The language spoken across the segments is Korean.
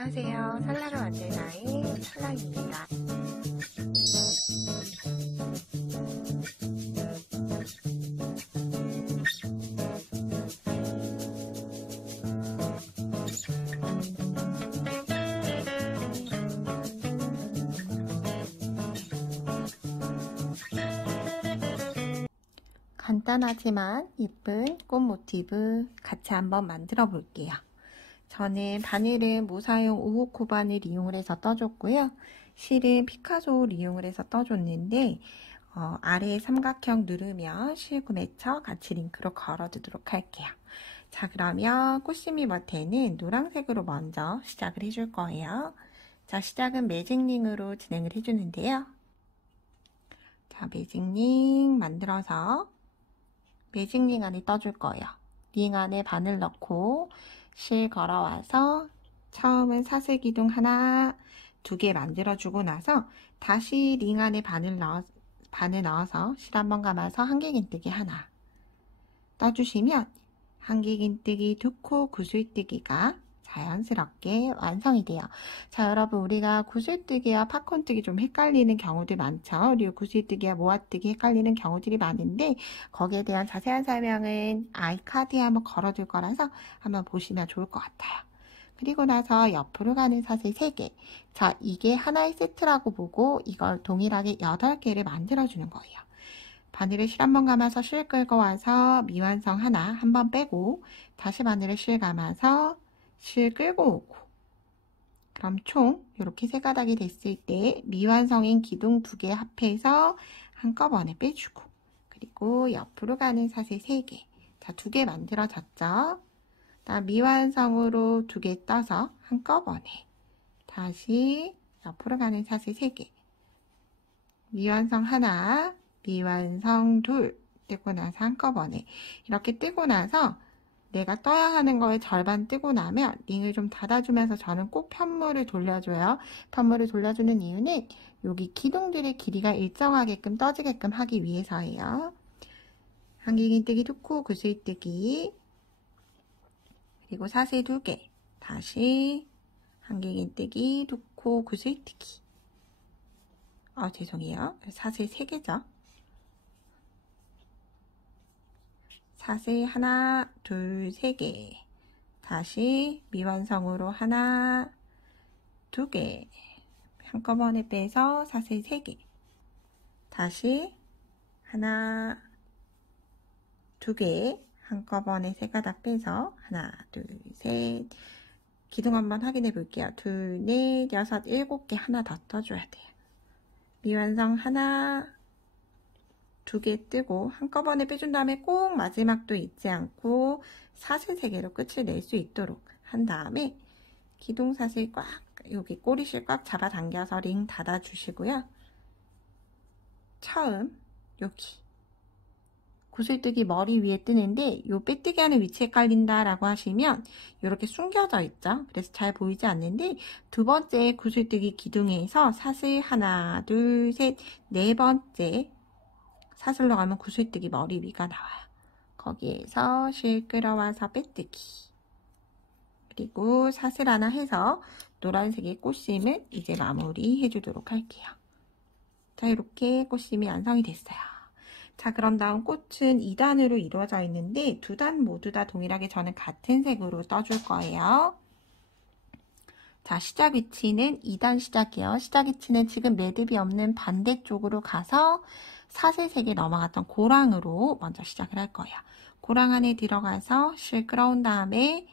안녕하세요. 설날을 만들 나의 설날입니다. 간단하지만 예쁜 꽃 모티브 같이 한번 만들어 볼게요. 저는 바늘은 무사용 오호코 바늘 이용을 해서 떠줬고요. 실은 피카소 이용을 해서 떠줬는데 아래 삼각형 누르면 실 구매처 같이 링크로 걸어두도록 할게요. 자, 그러면 꽃심이 멋에는 노란색으로 먼저 시작을 해줄 거예요. 자, 시작은 매직링으로 진행을 해주는데요. 자, 매직링 만들어서 매직링 안에 떠줄 거예요. 링 안에 바늘 넣고 실 걸어와서 처음은 사슬 기둥 하나, 두 개 만들어주고 나서 다시 링 안에 바늘 넣어서 실 한번 감아서 한길긴뜨기 하나 떠주시면 한길긴뜨기 두 코 구슬뜨기가 자연스럽게 완성이 돼요. 자, 여러분, 우리가 구슬뜨기와 팝콘뜨기 좀 헷갈리는 경우들 많죠. 그리고 구슬뜨기와 모아뜨기 헷갈리는 경우들이 많은데 거기에 대한 자세한 설명은 아이카드에 한번 걸어둘 거라서 한번 보시면 좋을 것 같아요. 그리고 나서 옆으로 가는 사슬 3개. 자, 이게 하나의 세트라고 보고 이걸 동일하게 8개를 만들어주는 거예요. 바늘을 실 한번 감아서 실 끌고 와서 미완성 하나 한번 빼고 다시 바늘을 실 감아서 실 끌고 오고, 그럼 총 이렇게 세 가닥이 됐을 때 미완성인 기둥 2개 합해서 한꺼번에 빼주고, 그리고 옆으로 가는 사슬 3개. 자, 2개 만들어졌죠? 다음 미완성으로 2개 떠서 한꺼번에 다시 옆으로 가는 사슬 3개. 미완성 하나, 미완성 둘 뜨고 나서 한꺼번에 이렇게 뜨고 나서 내가 떠야 하는 거에 절반 뜨고 나면 링을 좀 닫아주면서 저는 꼭 편물을 돌려줘요. 편물을 돌려주는 이유는 여기 기둥들의 길이가 일정하게끔 떠지게끔 하기 위해서예요. 한길긴뜨기 두 코 구슬뜨기, 그리고 사슬 2개, 다시 한길긴뜨기 두 코 구슬뜨기. 죄송해요. 사슬 3개죠. 사슬 하나, 둘, 3개. 다시 미완성으로 하나, 2개. 한꺼번에 빼서 사슬 3개. 다시 하나, 2개. 한꺼번에 3가닥 빼서 하나, 둘, 셋. 기둥 한번 확인해 볼게요. 둘, 넷, 여섯, 7개 하나 더 떠줘야 돼요. 미완성 하나, 2개 뜨고 한꺼번에 빼준 다음에 꼭 마지막도 잊지 않고 사슬 3개로 끝을 낼 수 있도록 한 다음에 기둥 사슬 꽉, 여기 꼬리실 꽉 잡아당겨서 링 닫아주시고요. 처음 여기 구슬뜨기 머리 위에 뜨는데 요 빼뜨기 하는 위치에 헷갈린다 라고 하시면 이렇게 숨겨져 있죠. 그래서 잘 보이지 않는데 두 번째 구슬뜨기 기둥에서 사슬 하나, 둘, 셋, 네 번째 사슬로 가면 구슬뜨기 머리 위가 나와요. 거기에서 실 끌어와서 빼뜨기. 그리고 사슬 하나 해서 노란색의 꽃심을 이제 마무리 해주도록 할게요. 자, 이렇게 꽃심이 완성이 됐어요. 자, 그럼 다음 꽃은 2단으로 이루어져 있는데 2단 모두 다 동일하게 저는 같은 색으로 떠줄 거예요. 자, 시작 위치는 2단 시작이에요. 시작 위치는 지금 매듭이 없는 반대쪽으로 가서 사슬 3개 넘어갔던 고랑으로 먼저 시작을 할 거예요. 고랑 안에 들어가서 실 끌어온 다음에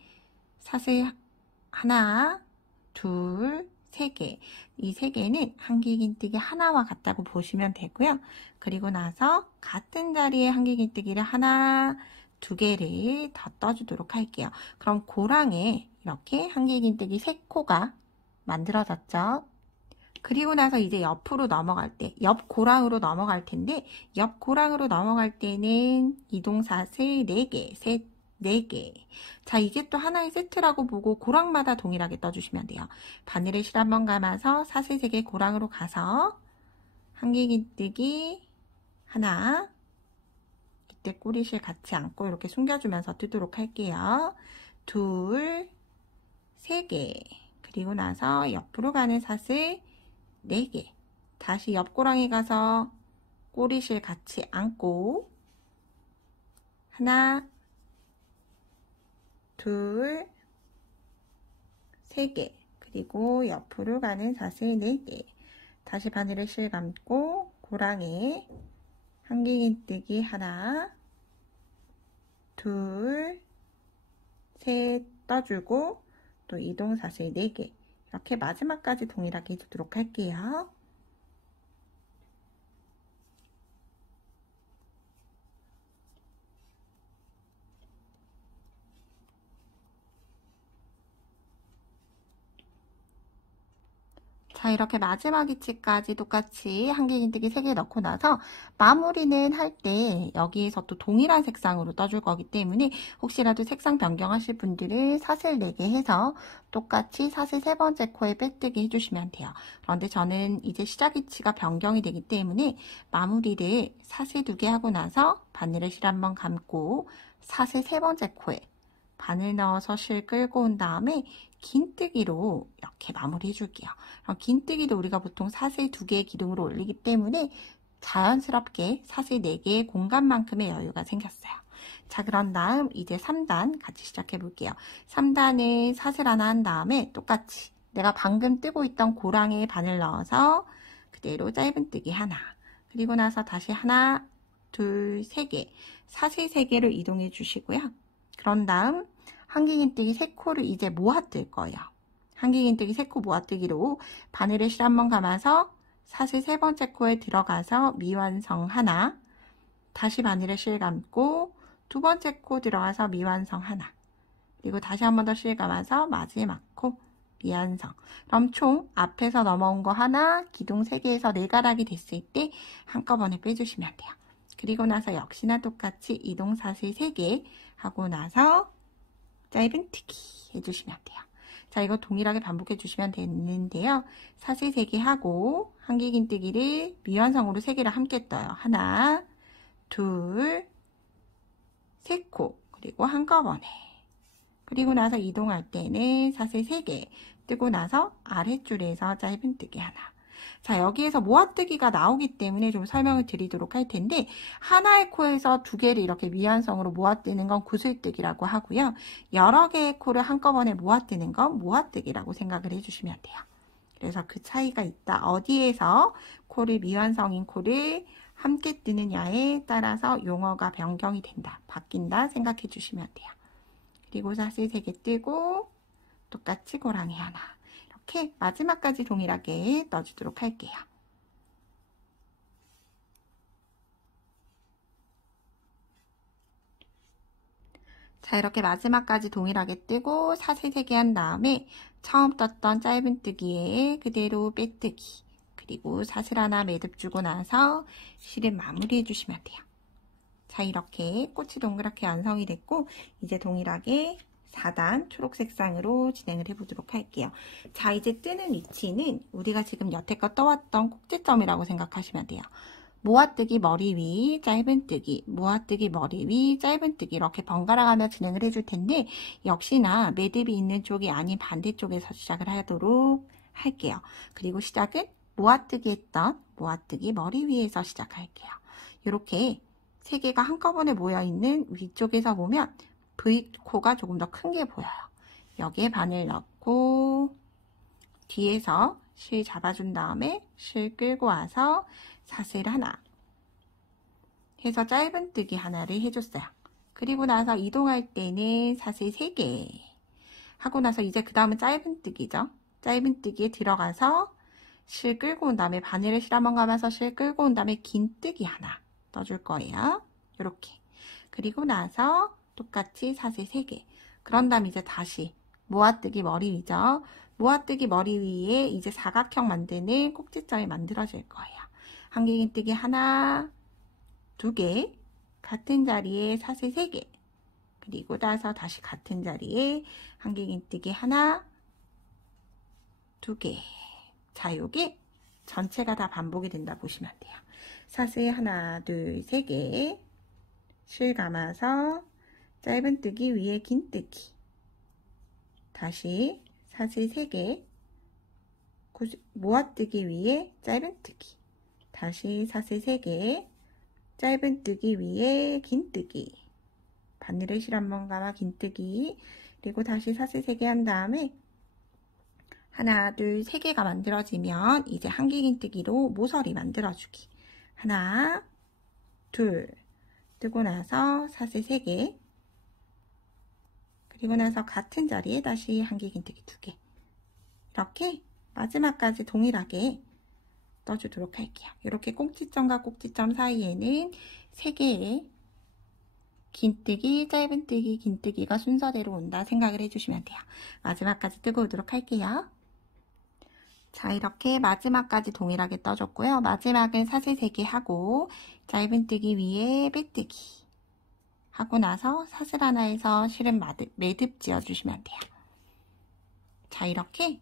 사슬 하나, 둘, 3개. 이 3개는 한길긴뜨기 하나와 같다고 보시면 되고요. 그리고 나서 같은 자리에 한길긴뜨기를 하나, 2개를 더 떠주도록 할게요. 그럼 고랑에 이렇게 한길긴뜨기 3코가 만들어졌죠. 그리고 나서 이제 옆으로 넘어갈 때, 옆 고랑으로 넘어갈 텐데, 옆 고랑으로 넘어갈 때는 이동사슬 4개, 셋, 4개. 자, 이게 또 하나의 세트라고 보고 고랑마다 동일하게 떠주시면 돼요. 바늘에 실 한번 감아서 사슬 3개 고랑으로 가서 한길긴뜨기 하나, 이때 꼬리실 같이 안고 이렇게 숨겨주면서 뜨도록 할게요. 둘, 3개. 그리고 나서 옆으로 가는 사슬 4개. 다시 옆고랑이 가서 꼬리실 같이 안고 하나, 둘, 3개. 그리고 옆으로 가는 사슬 4개. 다시 바늘을 실 감고 고랑에 한길긴뜨기 하나, 둘, 셋 떠주고 또 이동 사슬 4개. 이렇게 마지막까지 동일하게 해주도록 할게요. 자, 이렇게 마지막 위치까지 똑같이 한길긴뜨기 3개 넣고 나서 마무리는 할 때 여기에서 또 동일한 색상으로 떠줄 거기 때문에 혹시라도 색상 변경하실 분들은 사슬 4개 해서 똑같이 사슬 3번째 코에 빼뜨기 해주시면 돼요. 그런데 저는 이제 시작 위치가 변경이 되기 때문에 마무리를 사슬 2개 하고 나서 바늘을 실 한번 감고 사슬 3번째 코에 바늘 넣어서 실 끌고 온 다음에 긴뜨기로 이렇게 마무리 해줄게요. 긴뜨기도 우리가 보통 사슬 2개의 기둥으로 올리기 때문에 자연스럽게 사슬 4개의 공간만큼의 여유가 생겼어요. 자, 그런 다음 이제 3단 같이 시작해 볼게요. 3단을 사슬 하나 한 다음에 똑같이 내가 방금 뜨고 있던 고랑에 바늘 넣어서 그대로 짧은뜨기 하나, 그리고 나서 다시 하나, 둘, 3개, 사슬 3개를 이동해 주시고요. 그런 다음 한길긴뜨기 3코를 이제 모아뜰 거예요. 한길긴뜨기 3코 모아뜨기로 바늘을 실 한번 감아서 사슬 3번째 코에 들어가서 미완성 하나, 다시 바늘을 실 감고 2번째 코 들어가서 미완성 하나, 그리고 다시 한 번 더 실 감아서 마지막 코 미완성. 그럼 총 앞에서 넘어온 거 하나, 기둥 3개에서 4가닥이 됐을 때 한꺼번에 빼주시면 돼요. 그리고 나서 역시나 똑같이 이동 사슬 3개 하고 나서 짧은뜨기 해주시면 돼요. 자, 이거 동일하게 반복해 주시면 되는데요. 사슬 3개 하고 한길긴뜨기를 미완성으로 3개를 함께 떠요. 하나, 둘, 3코, 그리고 한꺼번에. 그리고 나서 이동할 때는 사슬 3개 뜨고 나서 아랫줄에서 짧은뜨기 하나. 자, 여기에서 모아뜨기가 나오기 때문에 좀 설명을 드리도록 할 텐데, 하나의 코에서 2개를 이렇게 미완성으로 모아뜨는 건 구슬뜨기라고 하고요. 여러 개의 코를 한꺼번에 모아뜨는 건 모아뜨기라고 생각을 해주시면 돼요. 그래서 그 차이가 있다. 어디에서 코를 미완성인 코를 함께 뜨느냐에 따라서 용어가 변경이 된다. 바뀐다 생각해 주시면 돼요. 그리고 사슬 3개 뜨고 똑같이 고랑이 하나. 이렇게 마지막까지 동일하게 넣어주도록 할게요. 자, 이렇게 마지막까지 동일하게 뜨고 사슬 3개 한 다음에 처음 떴던 짧은뜨기에 그대로 빼뜨기, 그리고 사슬 하나 매듭 주고 나서 실을 마무리 해주시면 돼요. 자, 이렇게 꽃이 동그랗게 완성이 됐고 이제 동일하게 4단 초록색상으로 진행을 해보도록 할게요. 자, 이제 뜨는 위치는 우리가 지금 여태껏 떠왔던 꼭지점이라고 생각하시면 돼요. 모아뜨기 머리 위, 짧은뜨기, 모아뜨기 머리 위, 짧은뜨기 이렇게 번갈아 가며 진행을 해줄 텐데 역시나 매듭이 있는 쪽이 아닌 반대쪽에서 시작을 하도록 할게요. 그리고 시작은 모아뜨기 했던 모아뜨기 머리 위에서 시작할게요. 이렇게 3개가 한꺼번에 모여있는 위쪽에서 보면 V코가 조금 더 큰 게 보여요. 여기에 바늘 넣고 뒤에서 실 잡아준 다음에 실 끌고 와서 사슬 하나 해서 짧은뜨기 하나를 해줬어요. 그리고 나서 이동할 때는 사슬 3개 하고 나서 이제 그 다음은 짧은뜨기죠. 짧은뜨기에 들어가서 실 끌고 온 다음에 바늘을 실 한번 감아서 실 끌고 온 다음에 긴뜨기 하나 떠줄 거예요. 이렇게. 그리고 나서 똑같이 사슬 3개. 그런 다음 이제 다시 모아뜨기 머리 위죠. 모아뜨기 머리 위에 이제 사각형 만드는 꼭지점이 만들어질 거예요. 한길긴뜨기 하나, 2개, 같은 자리에 사슬 3개, 그리고 나서 다시 같은 자리에 한길긴뜨기 하나, 2개. 자, 요게 전체가 다 반복이 된다 보시면 돼요. 사슬 하나, 둘, 3개, 실 감아서 짧은뜨기 위에 긴뜨기, 다시 사슬 3개, 모아뜨기 위에 짧은뜨기, 다시 사슬 3개, 짧은뜨기 위에 긴뜨기, 바늘에 실 한번 감아 긴뜨기, 그리고 다시 사슬 3개 한 다음에 하나, 둘, 3개가 만들어지면 이제 한길긴뜨기로 모서리 만들어주기. 하나, 둘, 뜨고 나서 사슬 3개, 그리고 나서 같은 자리에 다시 한길긴뜨기 2개. 이렇게 마지막까지 동일하게 떠주도록 할게요. 이렇게 꼭지점과 꼭지점 사이에는 3개의 긴뜨기, 짧은뜨기, 긴뜨기가 순서대로 온다 생각을 해주시면 돼요. 마지막까지 뜨고 오도록 할게요. 자, 이렇게 마지막까지 동일하게 떠줬고요. 마지막은 사슬 3개 하고 짧은뜨기 위에 빼뜨기 하고 나서 사슬 하나에서 실은 매듭 지어주시면 돼요. 자, 이렇게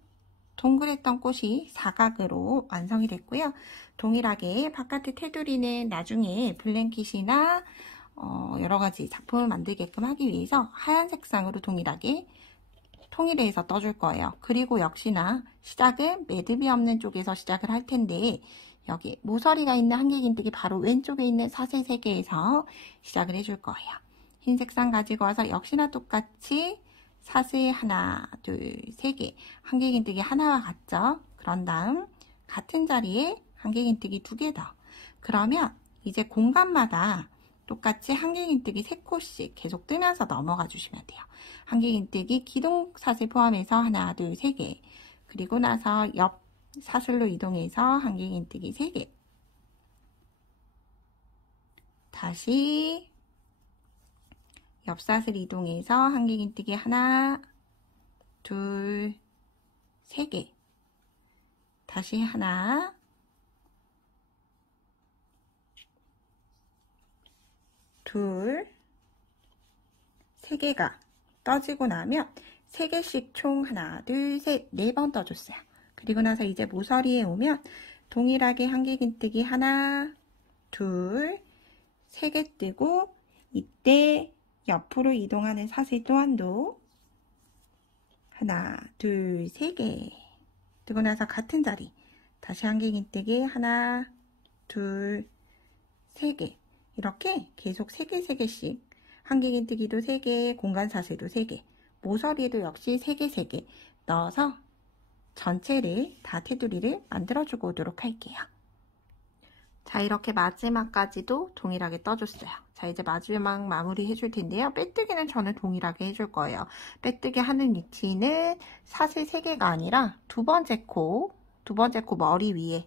동그랬던 꽃이 사각으로 완성이 됐고요. 동일하게 바깥의 테두리는 나중에 블랭킷이나 여러가지 작품을 만들게끔 하기 위해서 하얀 색상으로 동일하게 통일해서 떠줄 거예요. 그리고 역시나 시작은 매듭이 없는 쪽에서 시작을 할 텐데 여기 모서리가 있는 한길긴뜨기 바로 왼쪽에 있는 사슬 3개에서 시작을 해줄 거예요. 흰 색상 가지고 와서 역시나 똑같이 사슬 하나, 둘, 3개, 한길긴뜨기 하나와 같죠? 그런 다음 같은 자리에 한길긴뜨기 2개 더. 그러면 이제 공간마다 똑같이 한길긴뜨기 3코씩 계속 뜨면서 넘어가 주시면 돼요. 한길긴뜨기 기둥사슬 포함해서 하나, 둘, 3개. 그리고 나서 옆 사슬로 이동해서 한길긴뜨기 3개. 다시 옆 사슬 이동해서 한길긴뜨기 하나, 둘, 3개. 다시 하나, 둘, 3개가 떠지고 나면 3개씩 총 하나, 둘, 셋, 4번 떠줬어요. 그리고 나서 이제 모서리에 오면 동일하게 한길긴뜨기 하나, 둘, 3개 뜨고 이때 옆으로 이동하는 사슬 또한도 하나, 둘, 3개 뜨고 나서 같은 자리 다시 한길긴뜨기 하나, 둘, 3개 이렇게 계속 3개, 3개씩 한길긴뜨기도 3개, 공간사슬도 3개, 모서리에도 역시 3개, 3개 넣어서 전체를 다 테두리를 만들어주고 오도록 할게요. 자, 이렇게 마지막까지도 동일하게 떠줬어요. 자, 이제 마지막 마무리 해줄 텐데요. 빼뜨기는 저는 동일하게 해줄 거예요. 빼뜨기 하는 위치는 사슬 3개가 아니라 두 번째 코 머리 위에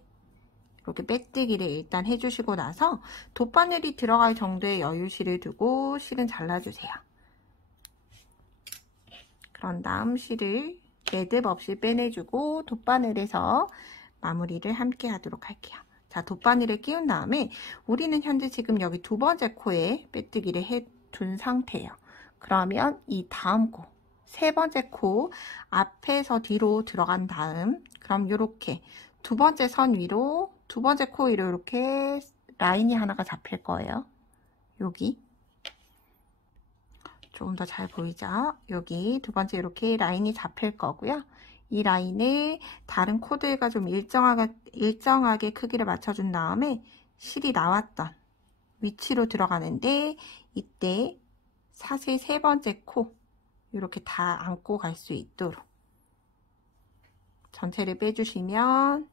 이렇게 빼뜨기를 일단 해주시고 나서 돗바늘이 들어갈 정도의 여유실을 두고 실은 잘라주세요. 그런 다음 실을 매듭 없이 빼내주고 돗바늘에서 마무리를 함께 하도록 할게요. 자, 돗바늘을 끼운 다음에 우리는 현재 지금 여기 두 번째 코에 빼뜨기를 해둔 상태예요. 그러면 이 다음 코, 세 번째 코 앞에서 뒤로 들어간 다음 그럼 이렇게 두 번째 선 위로 두 번째 코 위로 이렇게 라인이 하나가 잡힐 거예요. 여기 조금 더 잘 보이죠? 여기 두 번째 이렇게 라인이 잡힐 거고요. 이 라인을 다른 코들과 좀 일정하게 크기를 맞춰준 다음에 실이 나왔던 위치로 들어가는데 이때 사슬 세 번째 코 이렇게 다 안고 갈 수 있도록 전체를 빼주시면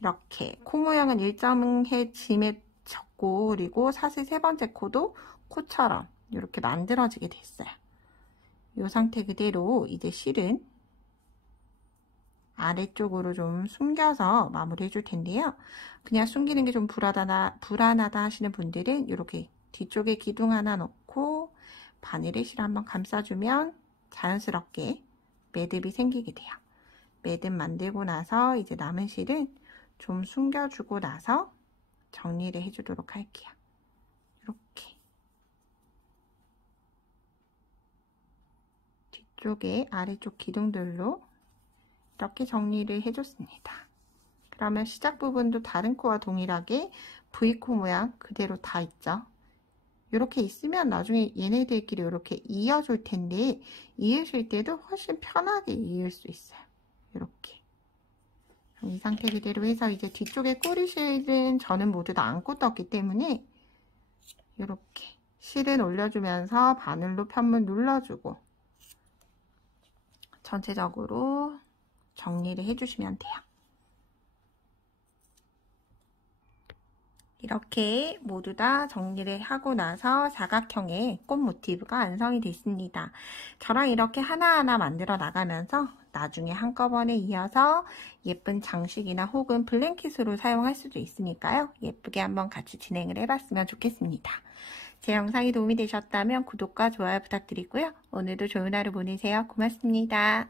이렇게 코 모양은 일정해짐에 졌고 그리고 사슬 세 번째 코도 코처럼 이렇게 만들어지게 됐어요. 이 상태 그대로 이제 실은 아래쪽으로 좀 숨겨서 마무리 해줄 텐데요. 그냥 숨기는 게 좀 불안하다 하시는 분들은 이렇게 뒤쪽에 기둥 하나 넣고 바늘에 실 한번 감싸주면 자연스럽게 매듭이 생기게 돼요. 매듭 만들고 나서 이제 남은 실은 좀 숨겨주고 나서 정리를 해주도록 할게요. 이렇게 뒤쪽에 아래쪽 기둥들로 이렇게 정리를 해줬습니다. 그러면 시작 부분도 다른 코와 동일하게 V코 모양 그대로 다 있죠. 이렇게 있으면 나중에 얘네들끼리 이렇게 이어줄 텐데 이으실 때도 훨씬 편하게 이을 수 있어요. 이렇게 이 상태 그대로 해서 이제 뒤쪽에 꼬리실은 저는 모두 다 안고 떴기 때문에 이렇게 실은 올려주면서 바늘로 편문 눌러주고 전체적으로 정리를 해주시면 돼요. 이렇게 모두 다 정리를 하고 나서 사각형의 꽃 모티브가 완성이 됐습니다. 저랑 이렇게 하나하나 만들어 나가면서 나중에 한꺼번에 이어서 예쁜 장식이나 혹은 블랭킷으로 사용할 수도 있으니까요. 예쁘게 한번 같이 진행을 해봤으면 좋겠습니다. 제 영상이 도움이 되셨다면 구독과 좋아요 부탁드리고요. 오늘도 좋은 하루 보내세요. 고맙습니다.